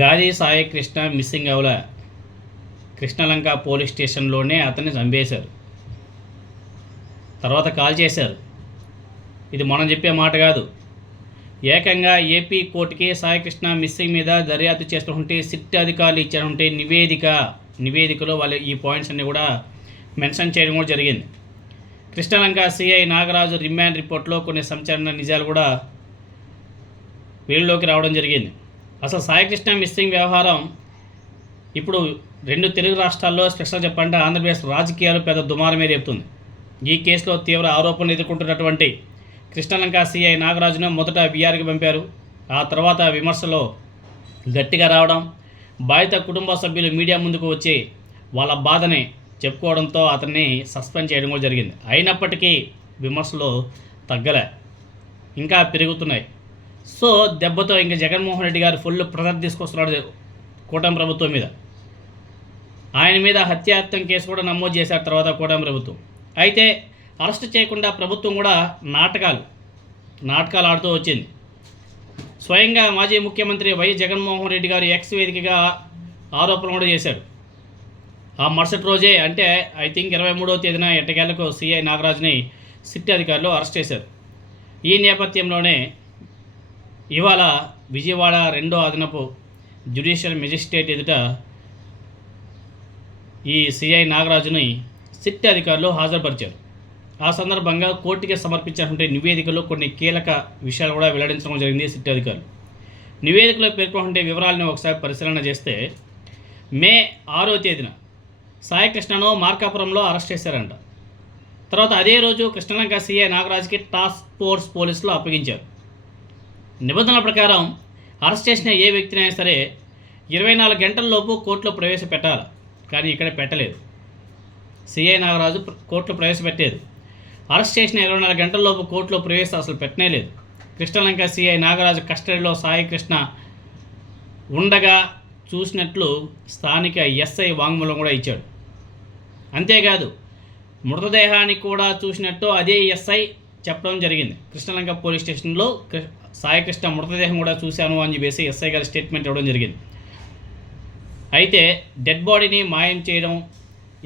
గాది Sai Krishna missing అవల Krishnalanka police స్టేషన్లోనే అతన్ని చంపేశారు. తర్వాత కాల్ చేశారు. ఇది మనం చెప్పే మాట కాదు. ఏకంగా ఏపీ కోర్టుకి సాయికృష్ణ మిస్సింగ్ మీద దర్యాప్తు చేస్తుంటే సిట్ అధికారులు ఇచ్చారంటే నివేదికలో వాళ్ళు ఈ పాయింట్స్ అన్నీ కూడా మెన్షన్ చేయడం కూడా జరిగింది. కృష్ణలంక సిఐ నాగరాజు రిమాండ్ రిపోర్ట్లో కొన్ని సంచలన నిజాలు కూడా వీళ్ళలోకి రావడం జరిగింది. అసలు సాయికృష్ణ మిస్సింగ్ వ్యవహారం ఇప్పుడు 2 తెలుగు రాష్ట్రాల్లో స్పెషల్ చెప్పంటే ఆంధ్రప్రదేశ్ రాజకీయాలు పెద్ద దుమారమే రేపుతుంది. ఈ కేసులో తీవ్ర ఆరోపణలు ఎదుర్కొంటున్నటువంటి కృష్ణలంక సిఐ నాగరాజును మొదట బీఆర్కి పంపారు. ఆ తర్వాత విమర్శలో గట్టిగా రావడం, బాధిత కుటుంబ సభ్యులు మీడియా ముందుకు వచ్చి వాళ్ళ బాధని చెప్పుకోవడంతో అతన్ని సస్పెండ్ చేయడం కూడా జరిగింది. అయినప్పటికీ విమర్శలు తగ్గలే, ఇంకా పెరుగుతున్నాయి. సో దెబ్బతో ఇంకా జగన్మోహన్ రెడ్డి గారు ఫుల్ ప్రెజర్ తీసుకొస్తున్నాడు కూటమి ప్రభుత్వం మీద. ఆయన మీద హత్యాయత్నం కేసు కూడా నమోదు చేశారు తర్వాత కూటమి ప్రభుత్వం. అయితే అరెస్ట్ చేయకుండా ప్రభుత్వం కూడా నాటకాలు ఆడుతూ వచ్చింది. స్వయంగా మాజీ ముఖ్యమంత్రి వైఎస్ జగన్మోహన్ రెడ్డి గారు ఎక్స్ వేదికగా ఆరోపణలు కూడా చేశాడు. ఆ మరుసటి రోజే అంటే ఐ థింక్ 23వ తేదీన ఎట్టకేలకు సిఐ నాగరాజుని సిట్ అధికారులు అరెస్ట్ చేశారు. ఈ నేపథ్యంలోనే ఇవాళ విజయవాడ 2వ అదనపు జ్యుడిషియల్ మెజిస్ట్రేట్ ఎదుట ఈ సిఐ నాగరాజుని సిట్ అధికారులు హాజరుపరిచారు. ఆ సందర్భంగా కోర్టుకి సమర్పించినటువంటి నివేదికలో కొన్ని కీలక విషయాలు కూడా వెల్లడించడం జరిగింది. సిట్ అధికారులు నివేదికలో పేర్కొంటే వివరాలను ఒకసారి పరిశీలన చేస్తే మే 6వ తేదీన సాయికృష్ణను మార్కాపురంలో అరెస్ట్ చేశారంట. తర్వాత అదే రోజు కృష్ణలంక సిఐ నాగరాజుకి టాస్క్ ఫోర్స్ పోలీసులు అప్పగించారు. నిబంధనల ప్రకారం అరెస్ట్ చేసిన ఏ వ్యక్తినైనా సరే 24 గంటలలోపు కోర్టులో ప్రవేశపెట్టాలి. కానీ ఇక్కడ పెట్టలేదు. సిఐ నాగరాజు కోర్టులో ప్రవేశపెట్టలేదు. అరెస్ట్ చేసిన 24 గంటలలోపు కోర్టులో ప్రవేశం అసలు పెట్టనే లేదు. కృష్ణలంక సిఐ నాగరాజు కస్టడీలో సాయికృష్ణ ఉండగా చూసినట్లు స్థానిక ఎస్ఐ వాంగ్మూలం కూడా ఇచ్చాడు. అంతేకాదు మృతదేహాన్ని కూడా చూసినట్టు అదే ఎస్ఐ చెప్పడం జరిగింది. కృష్ణలంక పోలీస్ స్టేషన్లో సాయికృష్ణ మృతదేహం కూడా చూశాను అని చెప్పేసి ఎస్ఐ గారి స్టేట్మెంట్ ఇవ్వడం జరిగింది. అయితే డెడ్ బాడీని మాయం చేయడం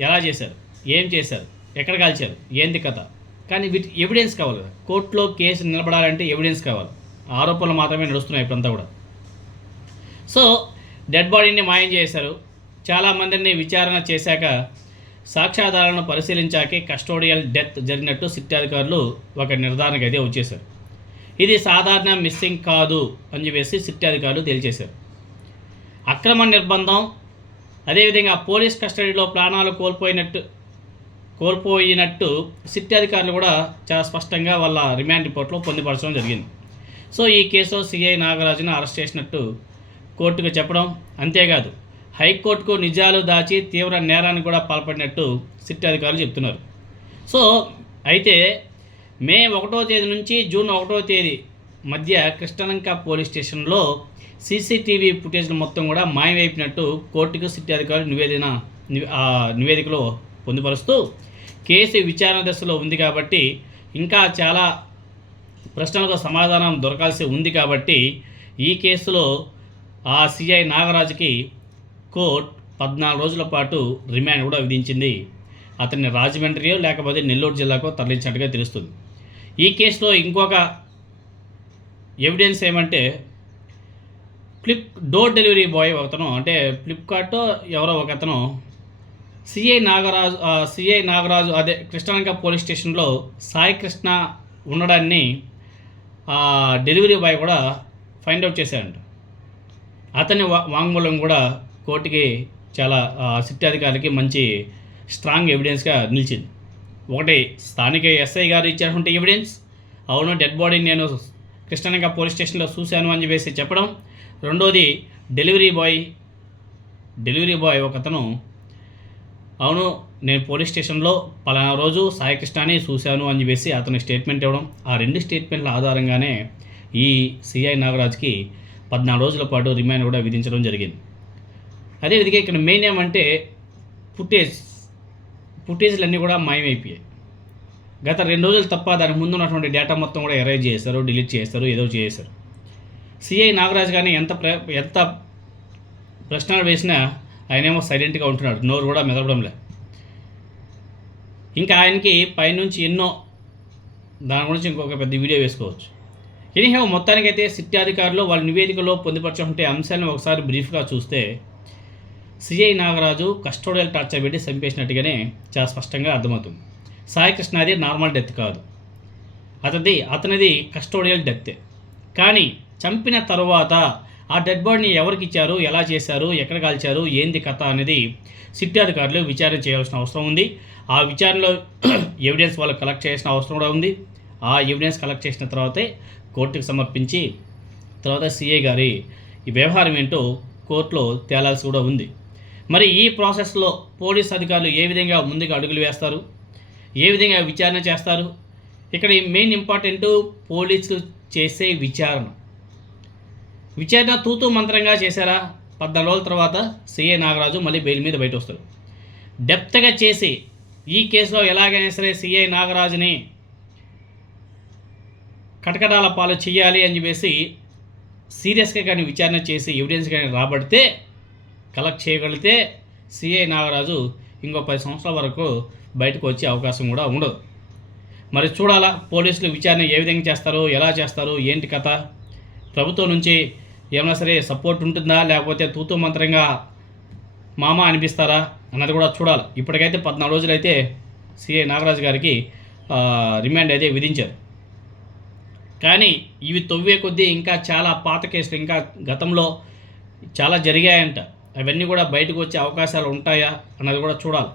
ఎలా చేశారు, ఏం చేశారు, ఎక్కడ కాల్చారు, ఏంది కథ, కానీ వీటి ఎవిడెన్స్ కావాలి కదా. కోర్టులో కేసు నిలబడాలంటే ఎవిడెన్స్ కావాలి. ఆరోపణలు మాత్రమే నడుస్తున్నాయి ఇప్పుడంతా కూడా. సో డెడ్ బాడీని మాయం చేశారు. చాలామందిని విచారణ చేశాక సాక్ష్యాధారాలను పరిశీలించాకే కస్టోడియల్ డెత్ జరిగినట్టు సిట్ అధికారులు ఒక నిర్ధారణకు అయితే వచ్చేశారు. ఇది సాధారణ మిస్సింగ్ కాదు అని చెప్పేసి సిట్ అధికారులు తేల్చేశారు. అక్రమ నిర్బంధం, అదేవిధంగా పోలీస్ కస్టడీలో ప్రాణాలు కోల్పోయినట్టు సిట్ అధికారులు కూడా చాలా స్పష్టంగా వాళ్ళ రిమాండ్ రిపోర్ట్లో పొందుపరచడం జరిగింది. సో ఈ కేసులో సిఐ నాగరాజును అరెస్ట్ చేసినట్టు కోర్టుకు చెప్పడం, అంతేకాదు హైకోర్టుకు నిజాలు దాచి తీవ్ర నేరానికి కూడా పాల్పడినట్టు సిట్ అధికారులు చెప్తున్నారు. సో అయితే మే 1వ తేదీ నుంచి జూన్ 1వ తేదీ మధ్య కృష్ణలంక పోలీస్ స్టేషన్లో సీసీటీవీ ఫుటేజ్లు మొత్తం కూడా మాయమైపోయినట్టు కోర్టుకు సిట్ అధికారులు నివేదికలో పొందుపరుస్తూ కేసు విచారణ దశలో ఉంది కాబట్టి ఇంకా చాలా ప్రశ్నలకు సమాధానం దొరకాల్సి ఉంది కాబట్టి ఈ కేసులో ఆ సిఐ నాగరాజుకి కోర్టు 14 రోజుల పాటు రిమాండ్ కూడా విధించింది. అతన్ని రాజమండ్రియో లేకపోతే నెల్లూరు జిల్లాకో తరలించినట్టుగా తెలుస్తుంది. ఈ కేసులో ఇంకొక ఎవిడెన్స్ ఏమంటే డోర్ డెలివరీ బాయ్ ఒకతను, అంటే ఫ్లిప్కార్ట్లో ఎవరో ఒకతను సిఐ నాగరాజు అదే కృష్ణలంక పోలీస్ స్టేషన్లో సాయికృష్ణ ఉండడాన్ని డెలివరీ బాయ్ కూడా ఫైండ్ అవుట్ చేశారంట. అతని వాంగ్మూలం కూడా కోర్టుకి చాలా సిట్ అధికారికి మంచి స్ట్రాంగ్ ఎవిడెన్స్గా నిలిచింది. ఒకటి స్థానిక ఎస్ఐ గారు ఇచ్చినటువంటి ఎవిడెన్స్, అవును డెడ్ బాడీని నేను కృష్ణలంక పోలీస్ స్టేషన్లో చూశాను అని చెప్పేసి చెప్పడం. రెండోది డెలివరీ బాయ్ ఒకతను అవును నేను పోలీస్ స్టేషన్లో పలానా రోజు సాయికృష్ణని చూశాను అని చెప్పేసి అతని స్టేట్మెంట్ ఇవ్వడం. ఆ 2 స్టేట్మెంట్ల ఆధారంగానే ఈ సిఐ నాగరాజ్కి 14 రోజుల పాటు రిమాండ్ కూడా విధించడం జరిగింది. అదేవిధంగా ఇక్కడ మెయిన్ ఏమంటే ఫుటేజ్లన్నీ కూడా మాయమైపోయాయి. గత 2 రోజులు తప్ప దానికి ముందు ఉన్నటువంటి డేటా మొత్తం కూడా ఎరేజ్ చేశారు, డిలీట్ చేస్తారు, ఏదో చేశారు. సిఐ నాగరాజు కానీ ఎంత ప్రశ్నలు వేసినా ఆయనేమో సైలెంట్గా ఉంటున్నాడు, నోరు కూడా మెదపడంలే. ఇంకా ఆయనకి పైనుంచి ఎన్నో, దాని గురించి ఇంకొక పెద్ద వీడియో వేసుకోవచ్చు. ఎనీహౌ మొత్తానికైతే సిట్ అధికారులు వాళ్ళ నివేదికలో పొందుపరచుకుంటే అంశాలను ఒకసారి బ్రీఫ్గా చూస్తే సిఐ నాగరాజు కస్టోడియల్ టార్చర్ పెట్టి చంపేసినట్టుగానే చాలా స్పష్టంగా అర్థమవుతుంది. సాయికృష్ణ అది నార్మల్ డెత్ కాదు, అతనిది కస్టోడియల్ డెత్. కానీ చంపిన తర్వాత ఆ డెడ్ బాడీని ఎవరికి ఇచ్చారు, ఎలా చేశారు, ఎక్కడ కాల్చారు, ఏంది కథ అనేది సిట్ అధికారులు విచారణ చేయాల్సిన అవసరం ఉంది. ఆ విచారణలో ఎవిడెన్స్ వాళ్ళు కలెక్ట్ చేయాల్సిన అవసరం కూడా ఉంది. ఆ ఎవిడెన్స్ కలెక్ట్ చేసిన తర్వాతే కోర్టుకు సమర్పించి తర్వాత సిఐ గారి ఈ వ్యవహారం ఏంటో కోర్టులో తేలాల్సి కూడా ఉంది. మరి ఈ ప్రాసెస్లో పోలీస్ అధికారులు ఏ విధంగా ముందుకు అడుగులు వేస్తారు, ఏ విధంగా విచారణ చేస్తారు, ఇక్కడ మెయిన్ ఇంపార్టెంట్ పోలీసులు చేసే విచారణ తూతూ మంత్రంగా చేశారా? 14 రోజుల తర్వాత సిఐ నాగరాజు మళ్ళీ బెయిల్ మీద బయట వస్తారు. డెప్త్గా చేసి ఈ కేసులో ఎలాగైనా సరే సిఐ నాగరాజుని కటకటాల పాలు చేయాలి అని చెప్పేసి సీరియస్గా కానీ విచారణ చేసి ఎవిడెన్స్ కానీ రాబడితే, కలెక్ట్ చేయగలిగితే సిఐ నాగరాజు ఇంకో 10 సంవత్సరాల వరకు బయటకు వచ్చే అవకాశం కూడా ఉండదు. మరి చూడాలా పోలీసులు విచారణ ఏ విధంగా చేస్తారు, ఎలా చేస్తారు, ఏంటి కథ, ప్రభుత్వం నుంచి ఏమైనా సరే సపోర్ట్ ఉంటుందా, లేకపోతే తూతూ మంత్రంగా మామ అనిపిస్తారా అన్నది కూడా చూడాలి. ఇప్పటికైతే 14 రోజులైతే సిఐ నాగరాజు గారికి రిమాండ్ అయితే విధించారు. కానీ ఇవి తవ్వే కొద్దీ ఇంకా చాలా పాత కేసులు ఇంకా గతంలో చాలా జరిగాయంట, అవన్నీ కూడా బయటకు వచ్చే అవకాశాలు ఉంటాయా అన్నది కూడా చూడాలి.